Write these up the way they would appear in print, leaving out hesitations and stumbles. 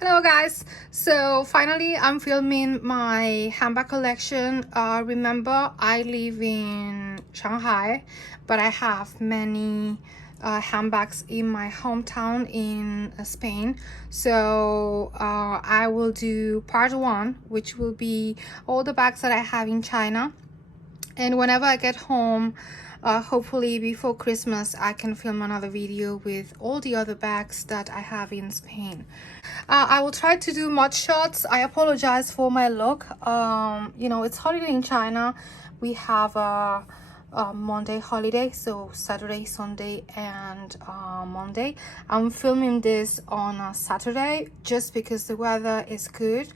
Hello guys, so finally I'm filming my handbag collection. Remember, I live in Shanghai, but I have many handbags in my hometown in Spain. So I will do part one, which will be all the bags that I have in China, and whenever I get home, hopefully before Christmas, I can film another video with all the other bags that I have in Spain. I will try to do mud shots. I apologize for my look. You know, it's holiday in China. We have a Monday holiday, so Saturday, Sunday, and Monday. I'm filming this on a Saturday just because the weather is good.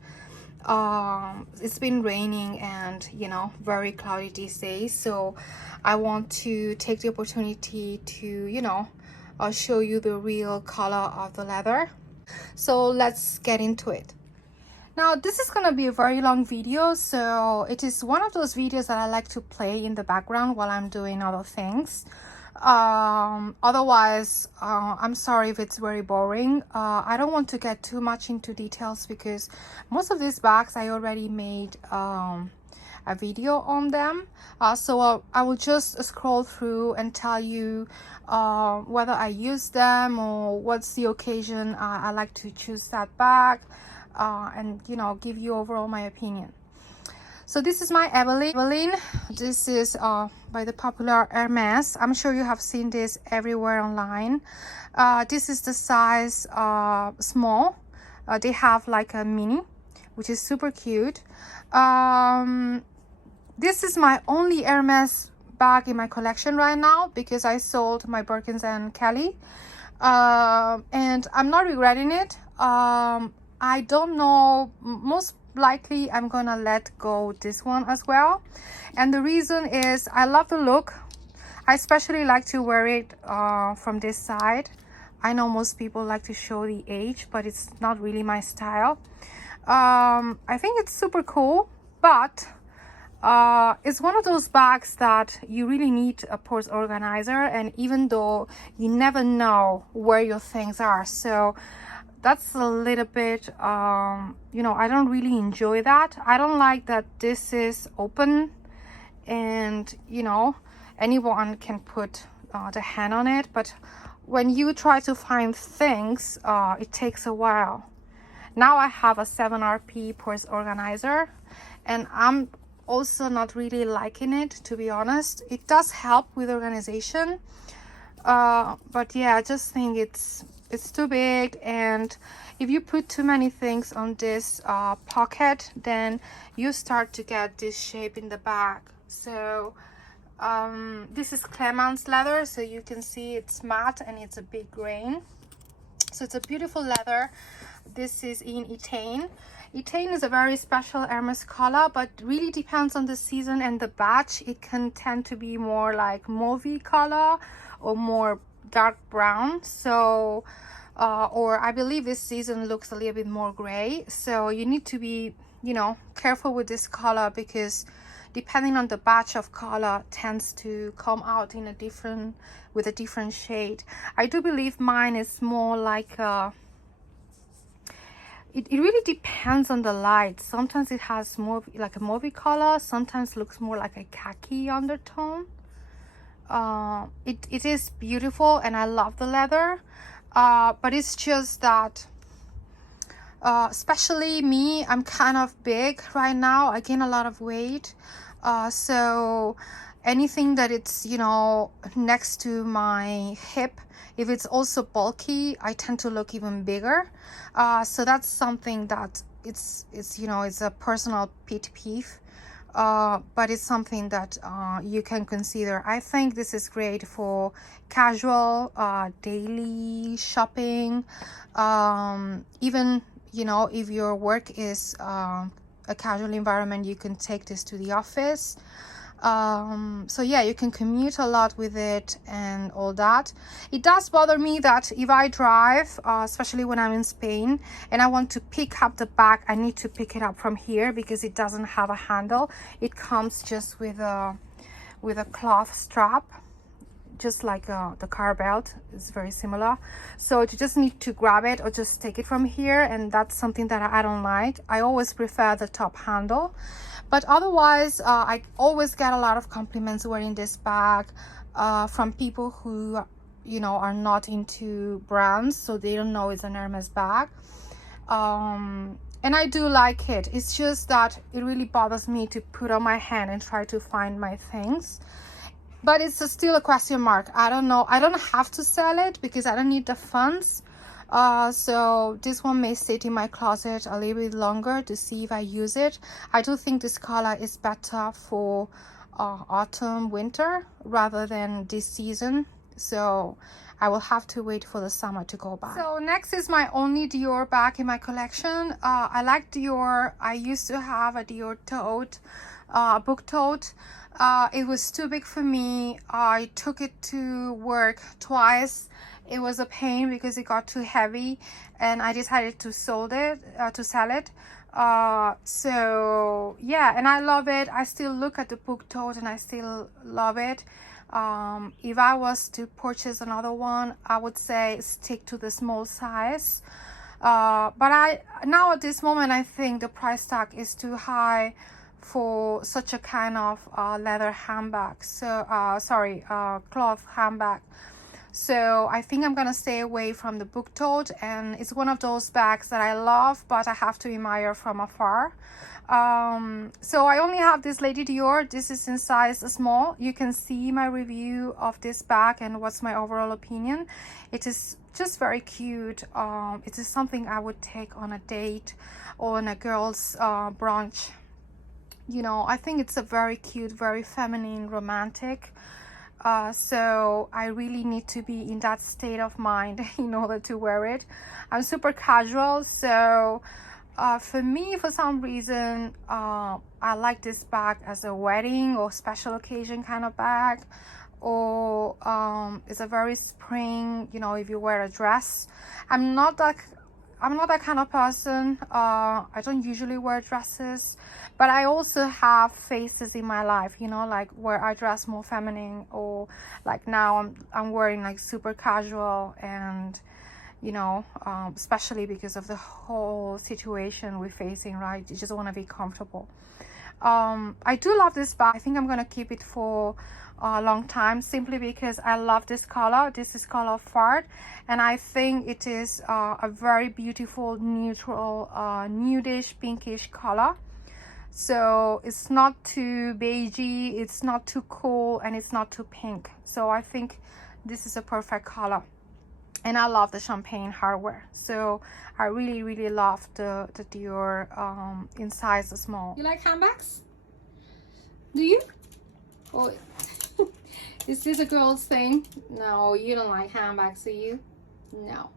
It's been raining and, you know, very cloudy these days, so I want to take the opportunity to, you know, show you the real color of the leather. So let's get into it. Now this is gonna be a very long video, so it is one of those videos that I like to play in the background while I'm doing other things. Otherwise, I'm sorry if it's very boring. I don't want to get too much into details because most of these bags I already made a video on them. So I will just scroll through and tell you whether I use them or what's the occasion I like to choose that bag, and, you know, give you overall my opinion. So this is my Evelyne. This is by the popular Hermes. I'm sure you have seen this everywhere online. This is the size small. They have like a mini, which is super cute. This is my only Hermes bag in my collection right now because I sold my Birkins and Kelly, and I'm not regretting it. I don't know, most likely I'm gonna let go this one as well, and the reason is I love the look. I especially like to wear it from this side. I know most people like to show the age, but it's not really my style. I think it's super cool, but it's one of those bags that you really need a purse organizer, and even though you never know where your things are, so that's a little bit you know, I don't really enjoy that. I don't like that this is open and, you know, anyone can put the hand on it, but when you try to find things, it takes a while. Now I have a 7RP purse organizer, and I'm also not really liking it, to be honest. It does help with organization, but yeah, I just think it's too big, and if you put too many things on this pocket, then you start to get this shape in the back. So this is clemence leather, so you can see it's matte and it's a big grain, so it's a beautiful leather. This is in etain. Etain is a very special Hermes color, but really depends on the season and the batch. It can tend to be more like mauvey color or more dark brown. So or I believe this season looks a little bit more gray, so you need to be, you know, careful with this color because depending on the batch of color tends to come out in a different shade. I do believe mine is more like it really depends on the light. Sometimes it has more like a mauvey color, sometimes looks more like a khaki undertone. It is beautiful and I love the leather, but it's just that especially me, I'm kind of big right now. I gain a lot of weight, so anything that it's, you know, next to my hip, if it's also bulky, I tend to look even bigger. So that's something that it's you know, it's a personal pet peeve, but it's something that you can consider. I think this is great for casual daily shopping, even, you know, if your work is a casual environment, you can take this to the office. So yeah, you can commute a lot with it and all that. It does bother me that if I drive, especially when I'm in Spain and I want to pick up the bag, I need to pick it up from here because it doesn't have a handle. It comes just with a cloth strap, just like the car belt is very similar. So you just need to grab it or just take it from here, and that's something that I don't like. I always prefer the top handle. But otherwise, I always get a lot of compliments wearing this bag from people who, you know, are not into brands, so they don't know it's an Hermes bag. And I do like it. It's just that it really bothers me to put on my hand and try to find my things. But it's still a question mark. I don't know. I don't have to sell it because I don't need the funds. So this one may sit in my closet a little bit longer to see if I use it. I do think this color is better for autumn, winter rather than this season. So I will have to wait for the summer to go by. So next is my only Dior bag in my collection. I like Dior. I used to have a Dior tote, book tote. It was too big for me. I took it to work twice. It was a pain because it got too heavy, and I decided to sell it. So yeah, and I love it. I still look at the book tote and I still love it. If I was to purchase another one, I would say stick to the small size. But now at this moment, I think the price tag is too high for such a kind of leather handbag. So cloth handbag. So I think I'm gonna stay away from the book tote, and it's one of those bags that I love, but I have to admire from afar. So I only have this Lady Dior. This is in size small. You can see my review of this bag and what's my overall opinion. It is just very cute. It is something I would take on a date or on a girl's brunch. You know, I think it's a very cute, very feminine, romantic. So I really need to be in that state of mind in order to wear it. I'm super casual, so for me, for some reason, I like this bag as a wedding or special occasion kind of bag, or it's a very spring, you know, if you wear a dress. I'm not that kind of person. I don't usually wear dresses, but I also have phases in my life, you know, like where I dress more feminine, or like now I'm wearing like super casual, and you know, especially because of the whole situation we're facing, right? You just want to be comfortable. I do love this bag. I think I'm gonna keep it for a long time, simply because I love this color. This is color Fart, and I think it is a very beautiful neutral nudish pinkish color. So it's not too beigey, it's not too cool, and it's not too pink. So I think this is a perfect color. And I love the champagne hardware, so I really love the Dior in size small. You like handbags? Do you? Oh, is this a girl's thing? No, you don't like handbags, do you? No.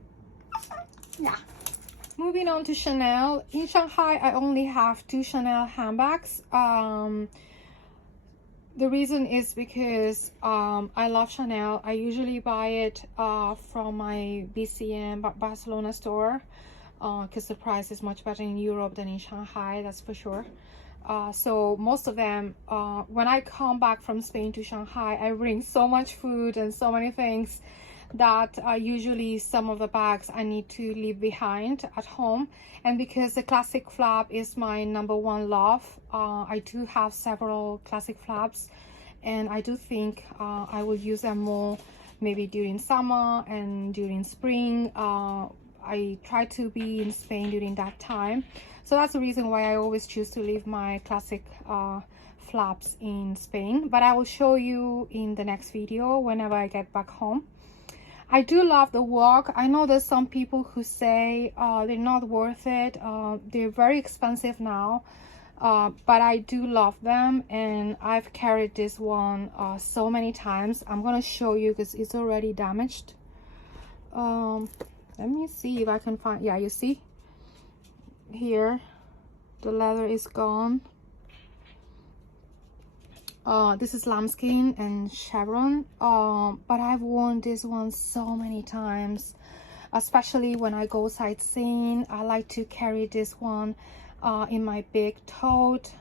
Yeah. Moving on to Chanel. In Shanghai, I only have 2 Chanel handbags. The reason is because I love Chanel. I usually buy it from my BCM Barcelona store, because the price is much better in Europe than in Shanghai, that's for sure. So most of them, when I come back from Spain to Shanghai, I bring so much food and so many things that usually some of the bags I need to leave behind at home. And because the classic flap is my #1 love, I do have several classic flaps, and I do think I will use them more maybe during summer and during spring. I try to be in Spain during that time, so that's the reason why I always choose to leave my classic flaps in Spain. But I will show you in the next video whenever I get back home. I do love the work. I know there's some people who say they're not worth it. They're very expensive now, but I do love them, and I've carried this one so many times. I'm gonna show you because it's already damaged. Let me see if I can find, yeah, you see here the leather is gone. This is lambskin and chevron, but I've worn this one so many times, especially when I go sightseeing. I like to carry this one in my big tote.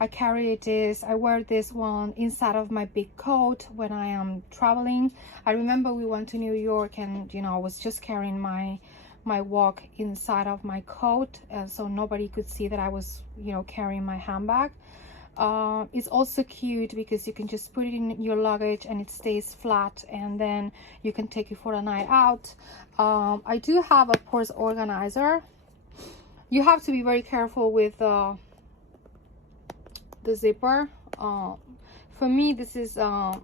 I carry this, I wear this one inside of my big coat when I am traveling. I remember we went to New York and, you know, I was just carrying my walk inside of my coat, and so nobody could see that I was, you know, carrying my handbag. It's also cute because you can just put it in your luggage and it stays flat, and then you can take it for a night out. I do have a purse organizer. You have to be very careful with the zipper. For me, this is a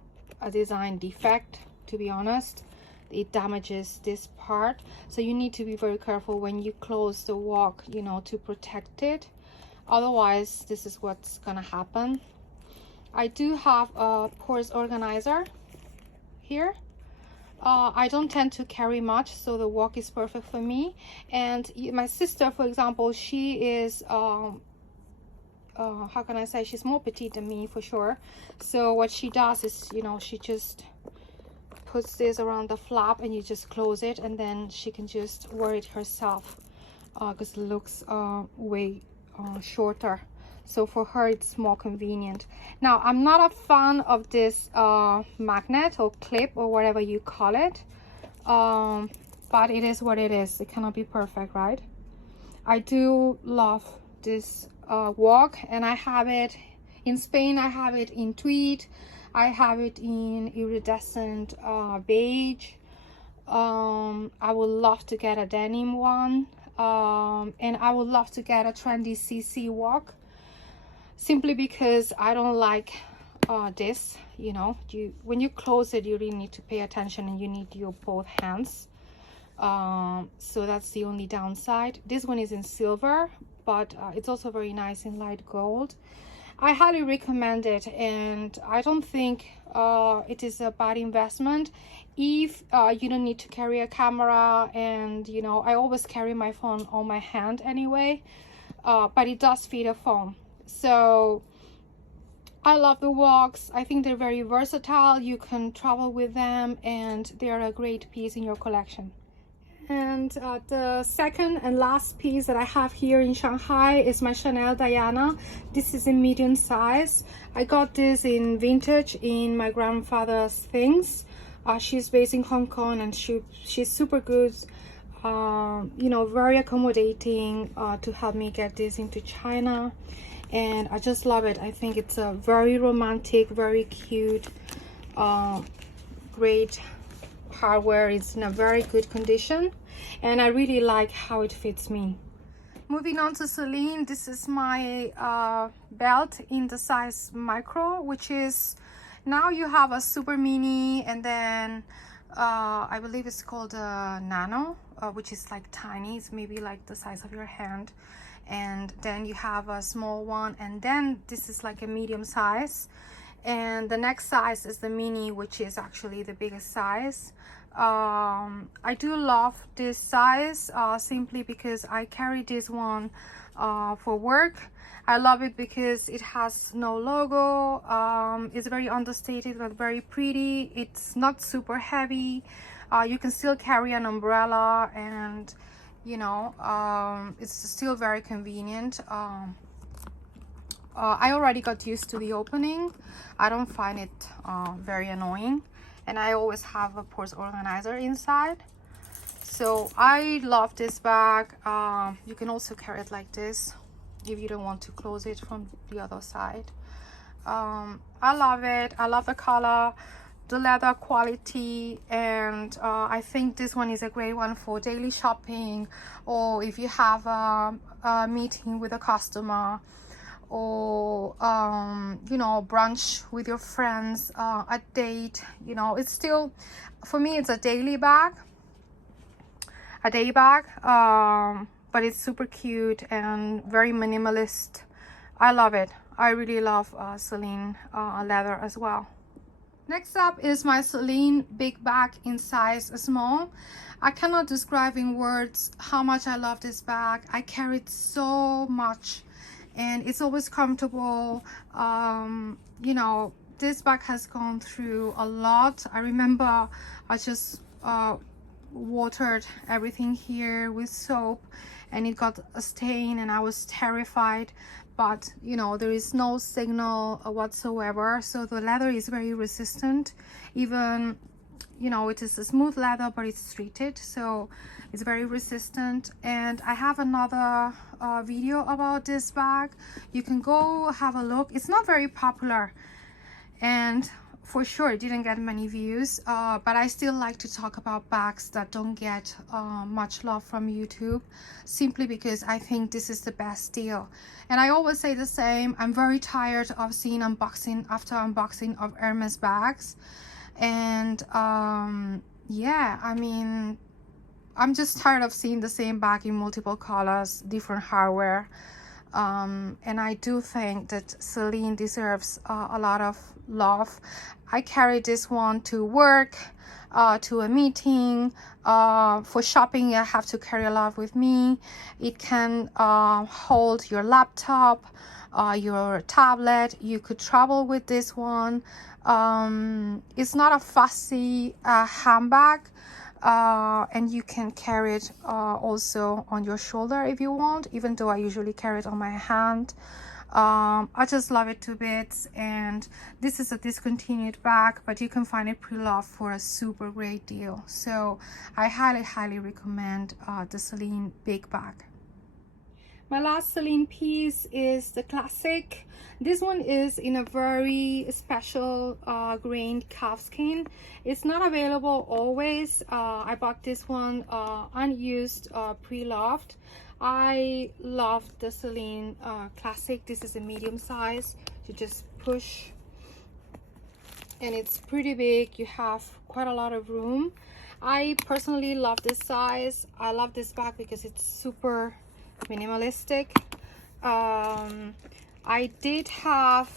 design defect, to be honest. It damages this part, so you need to be very careful when you close the walk, you know, to protect it. Otherwise, this is what's gonna happen. I do have a purse organizer here. I don't tend to carry much, so the walk is perfect for me. And my sister, for example, she is how can I say, she's more petite than me for sure. So what she does is, you know, she just puts this around the flap and you just close it, and then she can just wear it herself because it looks way shorter. So for her it's more convenient. Now, I'm not a fan of this magnet or clip or whatever you call it, but it is what it is. It cannot be perfect, right? I do love this walk, and I have it in Spain. I have it in tweed. I have it in iridescent beige. I would love to get a denim one, and I would love to get a trendy CC walk, simply because I don't like this, you know, when you close it, you really need to pay attention and you need your both hands. So that's the only downside. This one is in silver, but it's also very nice in light gold. I highly recommend it, and I don't think it is a bad investment if you don't need to carry a camera. And, you know, I always carry my phone on my hand anyway, but it does fit a phone. So I love the walks. I think they're very versatile. You can travel with them, and they're a great piece in your collection. And the second and last piece that I have here in Shanghai is my Chanel Diana. This is in medium size. I got this in vintage in my grandfather's things. She's based in Hong Kong, and she's super good, you know, very accommodating to help me get this into China. And I just love it. I think it's a very romantic, very cute, great hardware. It's in a very good condition, and I really like how it fits me. Moving on to Celine, this is my belt in the size micro, which is, now you have a super mini, and then I believe it's called a nano, which is like tiny. It's maybe like the size of your hand. And then you have a small one, and then this is like a medium size, and the next size is the mini, which is actually the biggest size. I do love this size simply because I carry this one for work. I love it because it has no logo. It's very understated but very pretty. It's not super heavy. You can still carry an umbrella, and you know, it's still very convenient. I already got used to the opening. I don't find it very annoying, and I always have a purse organizer inside. So I love this bag. You can also carry it like this if you don't want to close it from the other side. I love it. I love the color, the leather quality, and I think this one is a great one for daily shopping, or if you have a meeting with a customer, or you know, brunch with your friends, a date. You know, it's still, for me, it's a daily bag, a day bag, but it's super cute and very minimalist. I love it. I really love Celine leather as well. Next up is my Celine big bag in size small. I cannot describe in words how much I love this bag. I carry it so much, and it's always comfortable. You know, this bag has gone through a lot. I remember I just watered everything here with soap, and it got a stain, and I was terrified. but you know, there is no signal whatsoever, so the leather is very resistant. Even, you know, it is a smooth leather, but it's treated, so it's very resistant. And I have another video about this bag. You can go have a look. It's not very popular, and for sure it didn't get many views, but I still like to talk about bags that don't get much love from YouTube, simply because I think this is the best deal. And I always say the same, I'm very tired of seeing unboxing after unboxing of Hermes bags. And yeah, I mean, I'm just tired of seeing the same bag in multiple colors, different hardware. And I do think that Celine deserves a lot of love. I carry this one to work, to a meeting, for shopping. I have to carry a lot with me. It can hold your laptop, your tablet. You could travel with this one. It's not a fussy handbag. And you can carry it also on your shoulder if you want, even though I usually carry it on my hand. I just love it to bits. And this is a discontinued bag, but you can find it pre-loved for a super great deal. So I highly recommend the Celine big bag. My last Celine piece is the classic. This one is in a very special grained calfskin. It's not available always. I bought this one unused, pre-loved. I love the Celine classic. This is a medium size. You just push, and it's pretty big. You have quite a lot of room. I personally love this size. I love this bag because it's super minimalistic. I did have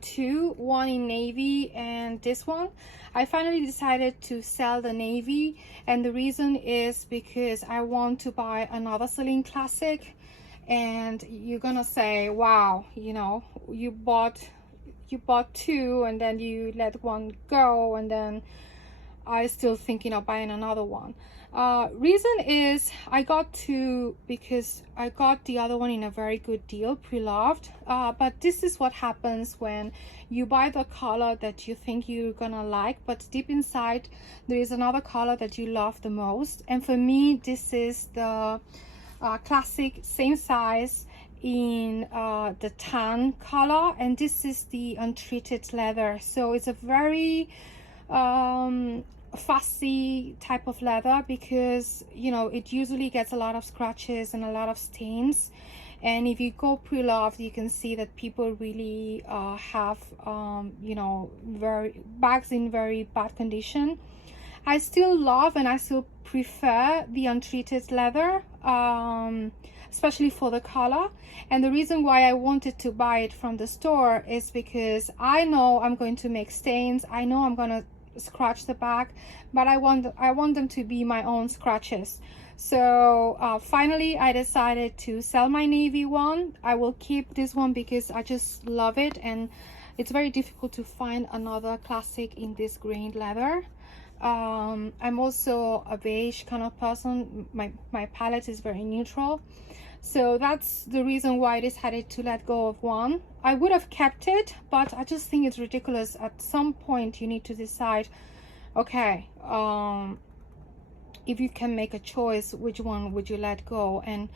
two, one in navy and this one. I finally decided to sell the navy, and the reason is because I want to buy another Celine classic. And you're gonna say, wow, you know, you bought two and then you let one go, and then I still thinking of buying another one. Reason is I got two because I got the other one in a very good deal, pre-loved. But this is what happens when you buy the color that you think you're gonna like, but deep inside there is another color that you love the most. And for me, this is the classic, same size, in the tan color, and this is the untreated leather. So it's a very fussy type of leather, because you know it usually gets a lot of scratches and a lot of stains. And if you go pre-loved, you can see that people really have you know, bags in very bad condition. I still love and I still prefer the untreated leather, especially for the color. And the reason why I wanted to buy it from the store is because I know I'm going to make stains. I know I'm gonna scratch the bag, but I want them to be my own scratches. So finally I decided to sell my navy one. I will keep this one because I just love it, and it's very difficult to find another classic in this grained leather. I'm also a beige kind of person. My palette is very neutral, so that's the reason why I decided to let go of one. I would have kept it, but I just think it's ridiculous. At some point you need to decide, okay, if you can make a choice, which one would you let go? And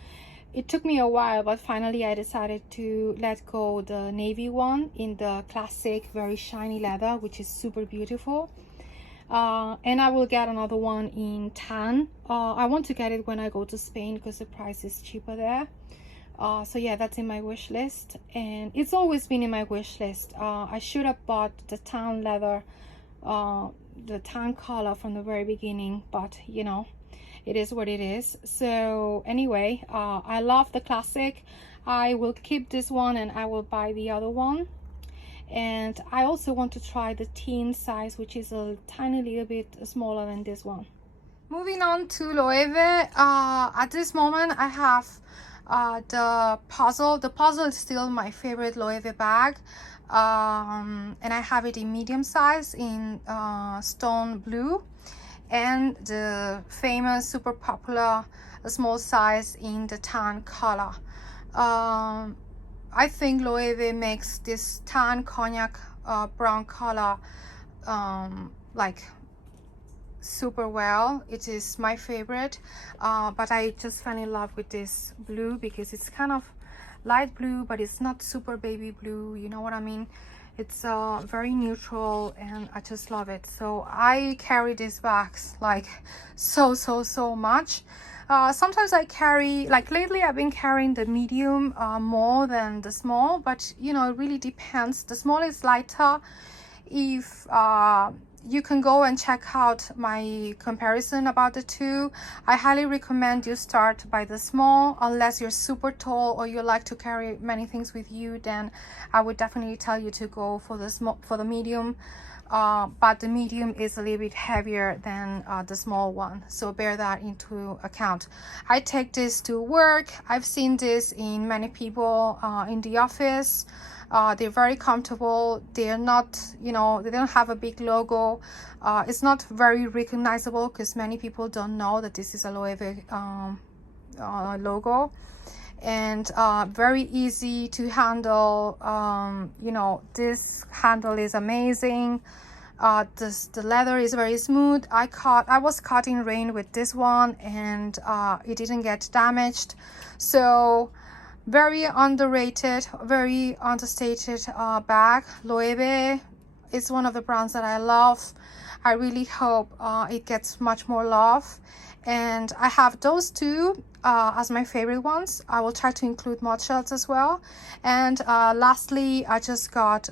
it took me a while, but finally I decided to let go the navy one in the classic very shiny leather, which is super beautiful. And I will get another one in tan. I want to get it when I go to Spain because the price is cheaper there. So yeah, that's in my wish list, and it's always been in my wish list. I should have bought the tan leather, the tan color from the very beginning, but you know, it is what it is. So anyway, I love the classic. I will keep this one and I will buy the other one. And I also want to try the teen size, which is a tiny little bit smaller than this one. Moving on to Loewe. At this moment I have the puzzle. The puzzle is still my favorite Loewe bag, and I have it in medium size in stone blue, and the famous super popular small size in the tan color. I think Loewe makes this tan cognac brown color like super well. It is my favorite, but I just fell in love with this blue because it's kind of light blue, but it's not super baby blue, you know what I mean? It's very neutral, and I just love it. So I carry these bags like so much. Sometimes I carry, like lately I've been carrying the medium more than the small, but you know, it really depends. The small is lighter. If you can go and check out my comparison about the two. I highly recommend you start by the small, unless you're super tall or you like to carry many things with you, then I would definitely tell you to go for the small, for the medium. But the medium is a little bit heavier than the small one, so bear that into account. I take this to work. I've seen this in many people in the office. They're very comfortable. They're not, you know, they don't have a big logo. It's not very recognizable because many people don't know that this is a Loewe logo, and very easy to handle. You know, this handle is amazing. The leather is very smooth. I was caught in rain with this one, and it didn't get damaged. So very underrated, very understated bag. Loewe is one of the brands that I love. I really hope it gets much more love, and I have those two as my favorite ones. I will try to include mod shells as well. And lastly, I just got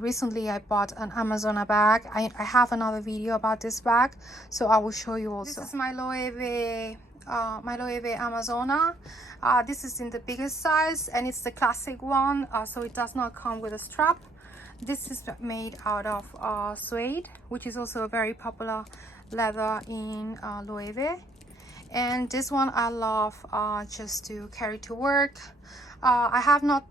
recently I bought an Amazona bag. I have another video about this bag, so I will show you also. This is my Loewe Amazona. This is in the biggest size, and it's the classic one, so it does not come with a strap. This is made out of suede, which is also a very popular leather in Loewe. And this one I love just to carry to work. I have not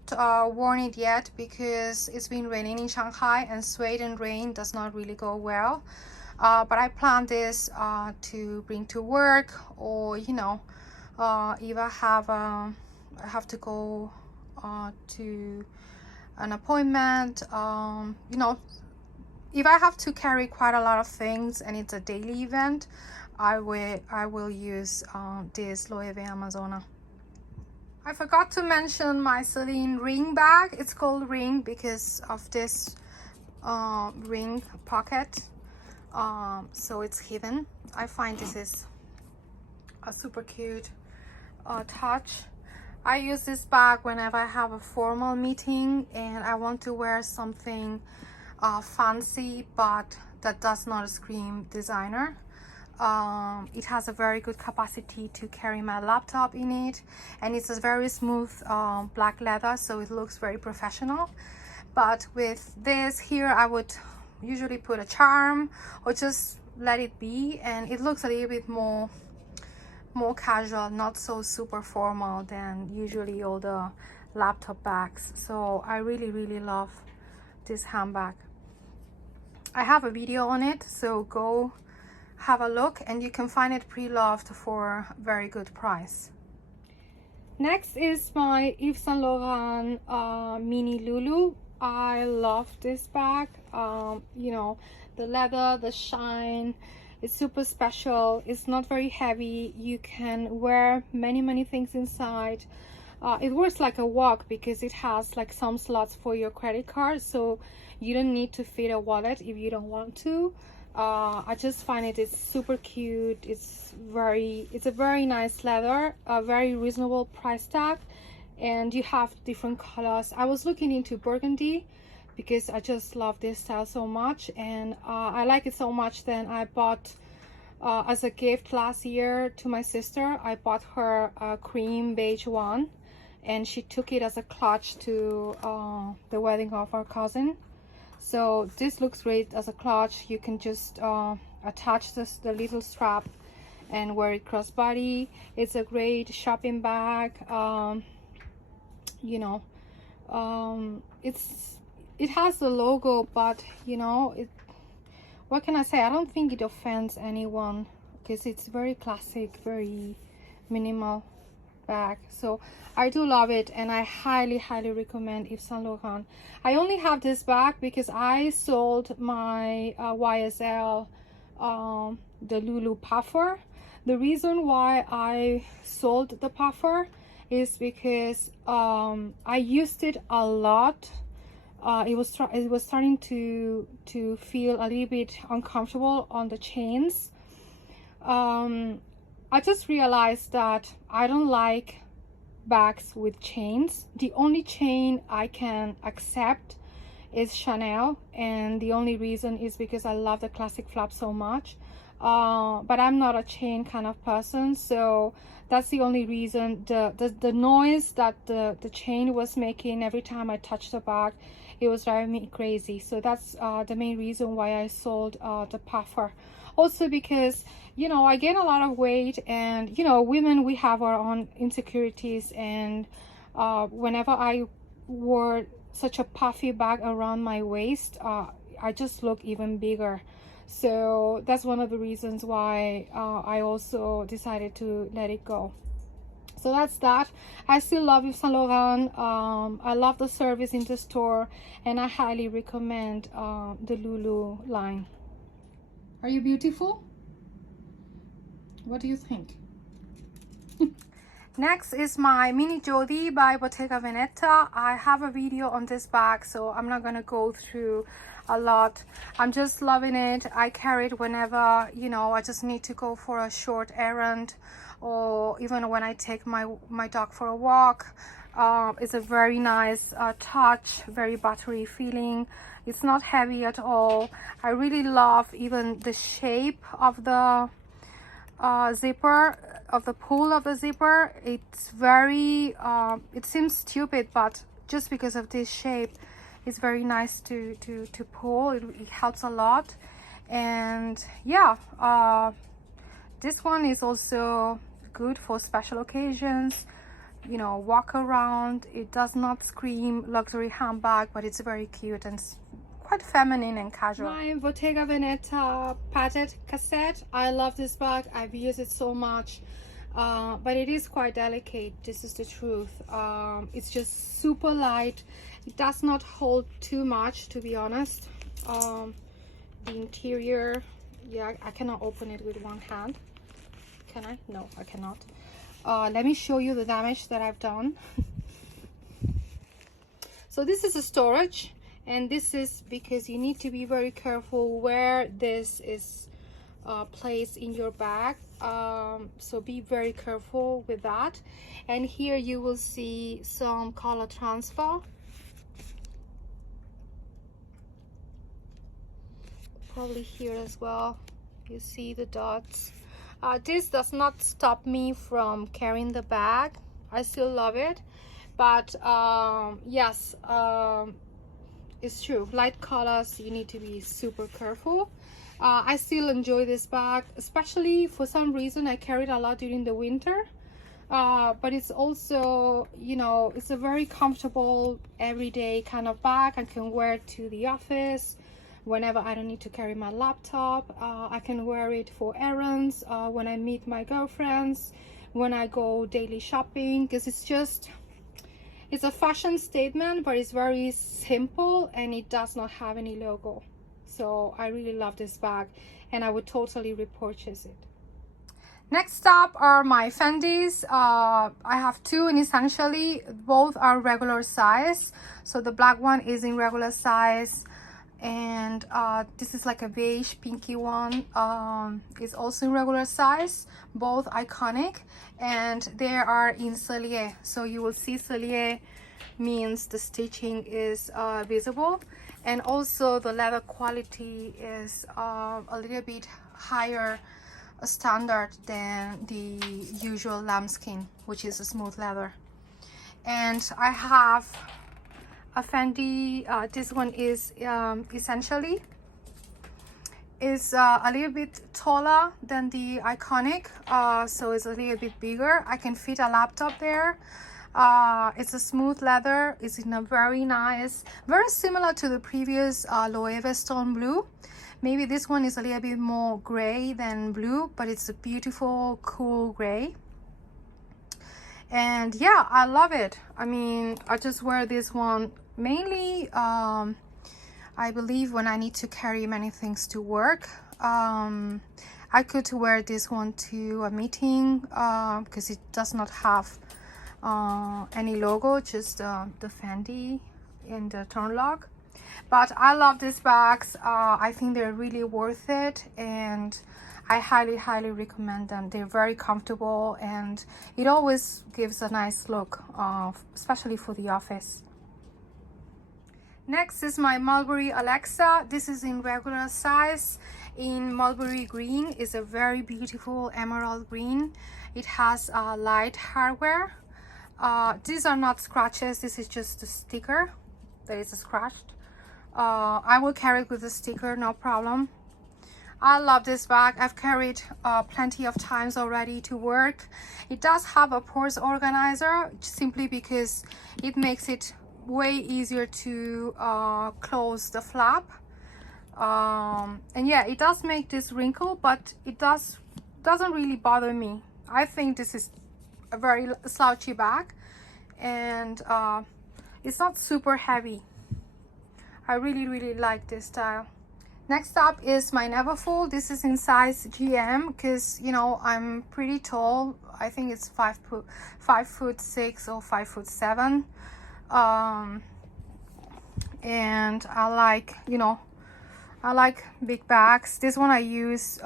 worn it yet because it's been raining in Shanghai, and suede and rain does not really go well. But I plan this to bring to work, or you know, if I have to go to an appointment, you know, if I have to carry quite a lot of things and it's a daily event, I will use this Loewe Amazona. I forgot to mention my Celine ring bag. It's called ring because of this ring pocket, so it's hidden. I find this is a super cute touch. I use this bag whenever I have a formal meeting and I want to wear something fancy but that does not scream designer. It has a very good capacity to carry my laptop in it, and it's a very smooth black leather, so it looks very professional. But with this here, I would usually put a charm or just let it be, and it looks a little bit more casual, not so super formal than usually all the laptop bags. So I really love this handbag. I have a video on it, so go have a look, and you can find it pre-loved for a very good price. Next is my Yves Saint Laurent mini loulou. I love this bag. You know, the leather, the shine, it's super special. It's not very heavy. You can wear many things inside. It works like a walk because it has like some slots for your credit card, so you don't need to fit a wallet if you don't want to. I just find it's super cute. It's a very nice leather, a very reasonable price tag, and you have different colors. I was looking into burgundy because I just love this style so much, and I like it so much that I bought as a gift last year to my sister. I bought her a cream beige one, and she took it as a clutch to the wedding of our cousin. So this looks great as a clutch. You can just attach the little strap and wear it crossbody. It's a great shopping bag. You know, it has the logo, but you know, what can I say? I don't think it offends anyone because it's very classic, very minimal. bag. So I do love it, and I highly recommend Yves Saint Laurent. I only have this bag because I sold my YSL the loulou puffer. The reason why I sold the puffer is because I used it a lot. It was starting to feel a little bit uncomfortable on the chains. I just realized that I don't like bags with chains. The only chain I can accept is Chanel, and the only reason is because I love the classic flap so much. But I'm not a chain kind of person, so that's the only reason. The noise that the chain was making every time I touched the bag, it was driving me crazy. So that's the main reason why I sold the puffer. Also because, you know, I gain a lot of weight, and you know, women, we have our own insecurities, and whenever I wore such a puffy bag around my waist, I just look even bigger. So that's one of the reasons why I also decided to let it go. So that's that. I still love Yves Saint Laurent. I love the service in the store, and I highly recommend the loulou line. Are you beautiful? What do you think? Next is my Mini Jodie by Bottega Veneta. I have a video on this bag, so I'm not gonna go through a lot. I'm just loving it. I carry it whenever, you know, I just need to go for a short errand, or even when I take my dog for a walk. It's a very nice touch, very buttery feeling. It's not heavy at all. I really love even the shape of the zipper, of the pull of the zipper. It's very it seems stupid, but just because of this shape, it's very nice to pull. It helps a lot. And yeah, this one is also good for special occasions, you know, walk around. It does not scream luxury handbag, but it's very cute and quite feminine and casual. My Bottega Veneta padded cassette. I love this bag. I've used it so much, but it is quite delicate. This is the truth. It's just super light. It does not hold too much, to be honest. The interior, yeah, I cannot open it with one hand. Can I? No, I cannot. Let me show you the damage that I've done. So this is a storage, and this is because you need to be very careful where this is placed in your bag. So be very careful with that. And here you will see some color transfer. Probably here as well, you see the dots. This does not stop me from carrying the bag. I still love it, but yes, it's true, light colors, you need to be super careful. I still enjoy this bag, especially for some reason I carry it a lot during the winter, but it's also, you know, it's a very comfortable everyday kind of bag. I can wear it to the office whenever I don't need to carry my laptop. I can wear it for errands, when I meet my girlfriends, when I go daily shopping, because it's a fashion statement, but it's very simple and it does not have any logo. So I really love this bag, and I would totally repurchase it. Next up are my Fendis. I have two, and essentially both are regular size. So the black one is in regular size, and this is like a beige pinky one, is also in regular size, both iconic, and they are in Celine. So you will see Celine means the stitching is visible, and also the leather quality is a little bit higher standard than the usual lambskin, which is a smooth leather. And I have a Fendi, this one is essentially is a little bit taller than the iconic, so it's a little bit bigger. I can fit a laptop there. It's a smooth leather. It's in a very nice, very similar to the previous Loewe stone blue. Maybe this one is a little bit more gray than blue, but it's a beautiful cool gray. And yeah, I love it. I mean, I just wear this one mainly I believe when I need to carry many things to work. I could wear this one to a meeting because it does not have any logo, just the Fendi and the turn lock. But I love these bags. I think they're really worth it, and I highly recommend them. They're very comfortable, and it always gives a nice look, especially for the office. Next is my Mulberry Alexa. This is in regular size in mulberry green. It's a very beautiful emerald green. It has light hardware. These are not scratches. This is just a sticker that is scratched. I will carry it with a sticker, no problem. I love this bag. I've carried plenty of times already to work. It does have a purse organizer simply because it makes it way easier to close the flap. And yeah, it does make this wrinkle, but it doesn't really bother me. I think this is a very slouchy bag, and it's not super heavy. I really like this style. Next up is my Neverfull. This is in size GM because, you know, I'm pretty tall. I think it's 5'6" or 5'7". And I like, you know, I like big bags. This one I use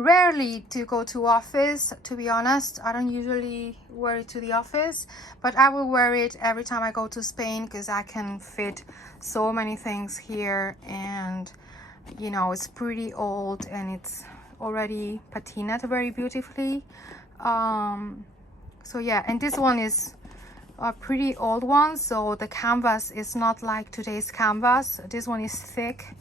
rarely to go to office, to be honest. I don't usually wear it to the office, but I will wear it every time I go to Spain because I can fit so many things here, and you know, it's pretty old and it's already patinaed very beautifully. So yeah, and this one is a pretty old one, so the canvas is not like today's canvas. This one is thick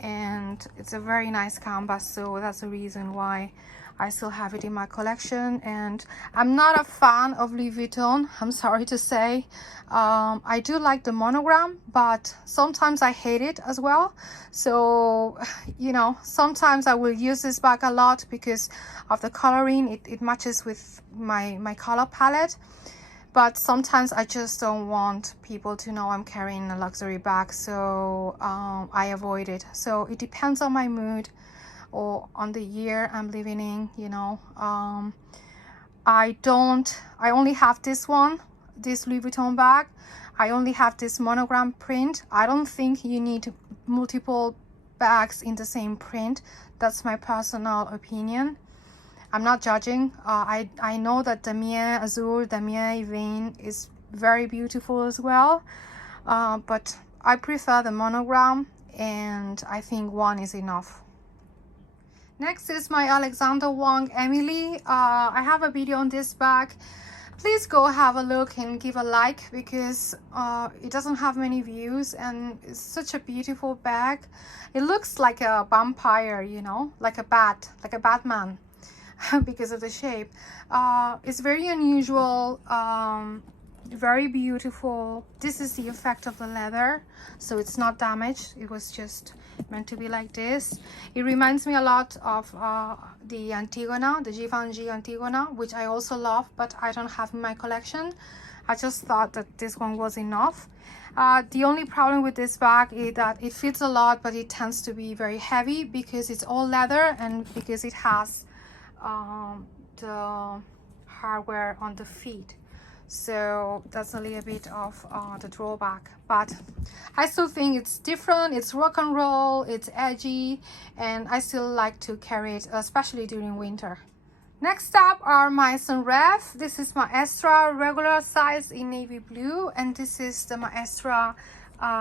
and it's a very nice canvas, so that's the reason why I still have it in my collection. And I'm not a fan of Louis Vuitton, I'm sorry to say. I do like the monogram, but sometimes I hate it as well. So, you know, sometimes I will use this bag a lot because of the coloring. It matches with my color palette. But sometimes I just don't want people to know I'm carrying a luxury bag, so I avoid it. So it depends on my mood or on the year I'm living in, you know. I only have this one, this Louis Vuitton bag. I only have this monogram print. I don't think you need multiple bags in the same print. That's my personal opinion. I'm not judging. I know that Damier Azur, Damier Evelyne is very beautiful as well, but I prefer the monogram, and I think one is enough. Next is my Alexander Wang Emily. I have a video on this bag. Please go have a look and give a like because it doesn't have many views, and it's such a beautiful bag. It looks like a vampire, you know, like a bat, like a Batman. Because of the shape. It's very unusual, very beautiful. This is the effect of the leather, so it's not damaged. It was just meant to be like this. It reminds me a lot of the Antigona, the Givenchy Antigona, which I also love, but I don't have in my collection. I just thought that this one was enough. The only problem with this bag is that it fits a lot, but it tends to be very heavy because it's all leather and because it has the hardware on the feet, so that's a little bit of the drawback. But I still think it's different, it's rock and roll, it's edgy, and I still like to carry it, especially during winter. Next up are my Sunraff. This is Maestra regular size in navy blue, and this is the Maestra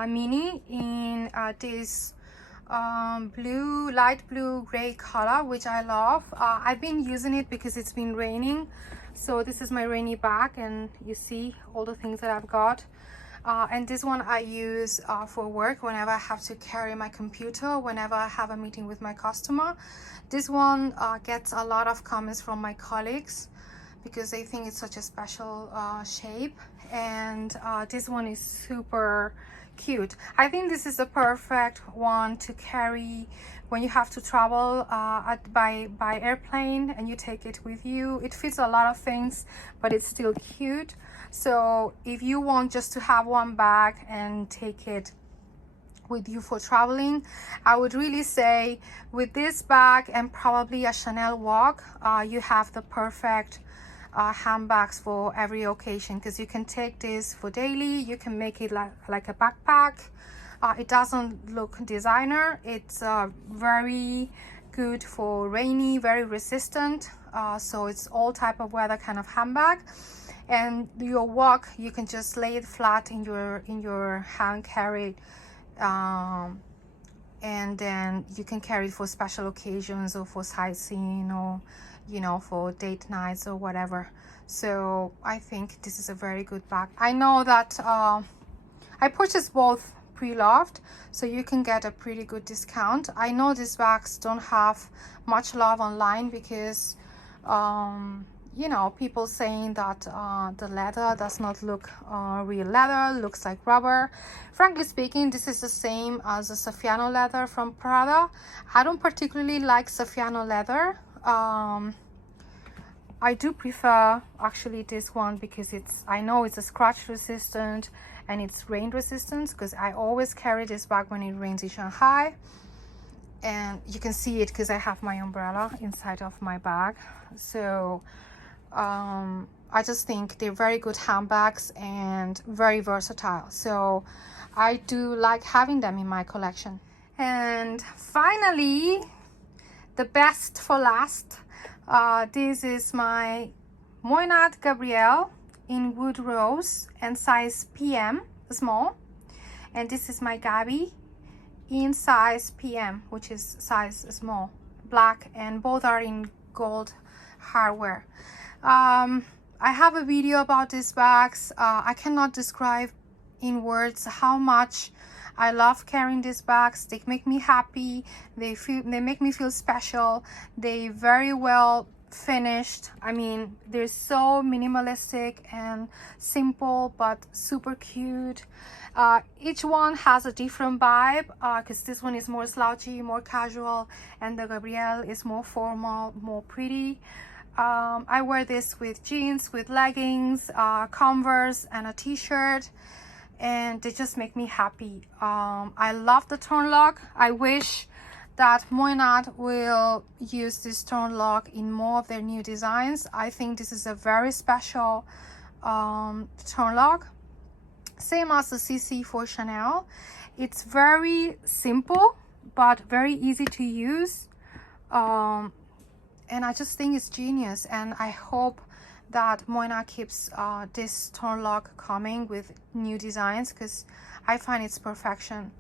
Mini in this blue, light blue gray color, which I love. I've been using it because it's been raining, so this is my rainy bag, and you see all the things that I've got. And this one I use for work whenever I have to carry my computer, whenever I have a meeting with my customer. This one gets a lot of comments from my colleagues because they think it's such a special shape. And this one is super cute. I think this is the perfect one to carry when you have to travel by airplane and you take it with you. It fits a lot of things, but it's still cute. So if you want just to have one bag and take it with you for traveling, I would really say with this bag and probably a Chanel walk, you have the perfect handbags for every occasion, because you can take this for daily, you can make it like a backpack. It doesn't look designer. It's very good for rainy, very resistant, so it's all type of weather kind of handbag. And your walk, you can just lay it flat in your hand carry, and then you can carry it for special occasions or for sightseeing, or you know, for date nights or whatever. So I think this is a very good bag. I know that I purchased both pre-loved, so you can get a pretty good discount. I know these bags don't have much love online because you know, people saying that the leather does not look real leather, looks like rubber. Frankly speaking, this is the same as the Saffiano leather from Prada. I don't particularly like Saffiano leather. I do prefer actually this one because I know it's a scratch resistant and it's rain resistant, because I always carry this bag when it rains in Shanghai. And you can see it because I have my umbrella inside of my bag. So I just think they're very good handbags and very versatile. So I do like having them in my collection. And finally, the best for last, this is my Moynat Gabrielle in wood rose and size PM, small. And this is my Gabi in size PM, which is size small, black, and both are in gold hardware. I have a video about these bags. I cannot describe in words how much I love carrying these bags. They make me happy. They make me feel special. They very well finished. I mean, they're so minimalistic and simple, but super cute. Each one has a different vibe, because this one is more slouchy, more casual, and the Gabrielle is more formal, more pretty. I wear this with jeans, with leggings, Converse, and a t-shirt, and they just make me happy. I love the turn lock. I wish that Moynat will use this turn lock in more of their new designs. I think this is a very special turn lock. Same as the CC for Chanel. It's very simple but very easy to use, and I just think it's genius. And I hope that Moynat keeps this turn lock coming with new designs, because I find it's perfection.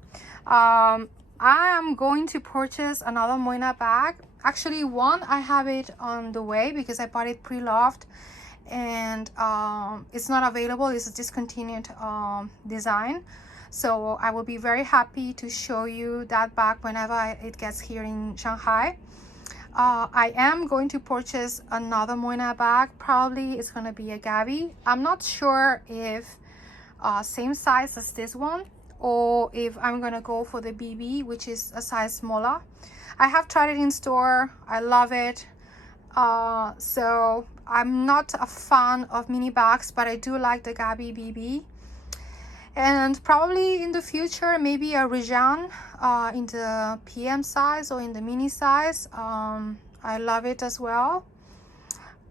I am going to purchase another Moynat bag. Actually, one, I have it on the way because I bought it pre-loved, and it's not available. It's a discontinued design. So I will be very happy to show you that bag whenever it gets here in Shanghai. I am going to purchase another Moynat bag. Probably it's going to be a Gabi. I'm not sure if same size as this one, or if I'm going to go for the BB, which is a size smaller. I have tried it in store. I love it. So I'm not a fan of mini bags, but I do like the Gabi BB. And probably in the future, maybe a Regine in the PM size or in the mini size. I love it as well.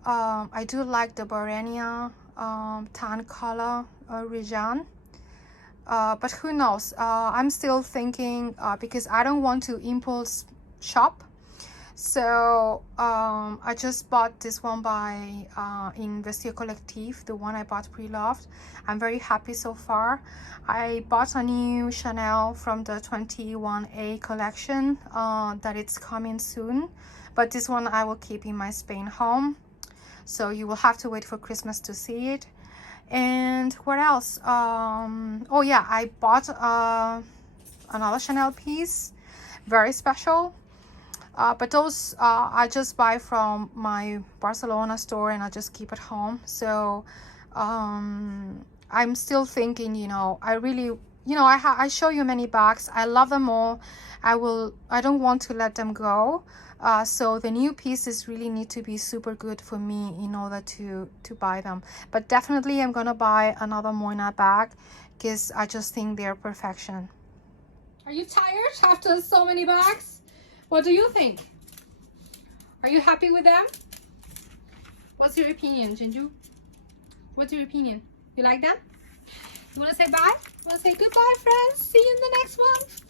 I do like the Barenia tan color Regine. But who knows? I'm still thinking, because I don't want to impulse shop. So I just bought this one by in Vestiaire Collectif, the one I bought pre-loved. I'm very happy so far. I bought a new Chanel from the 21A collection that it's coming soon, but this one I will keep in my Spain home, so you will have to wait for Christmas to see it. And what else? Oh yeah, I bought another Chanel piece, very special. But those I just buy from my Barcelona store and I just keep at home. So I'm still thinking, you know, I really you know, I show you many bags. I love them all. I don't want to let them go. So the new pieces really need to be super good for me in order to buy them. But definitely I'm gonna buy another Moynat bag because I just think they're perfection. Are you tired after so many bags? What do you think? Are you happy with them? What's your opinion, Jinju? What's your opinion? You like them? You want to say bye? You want to say goodbye, friends? See you in the next one.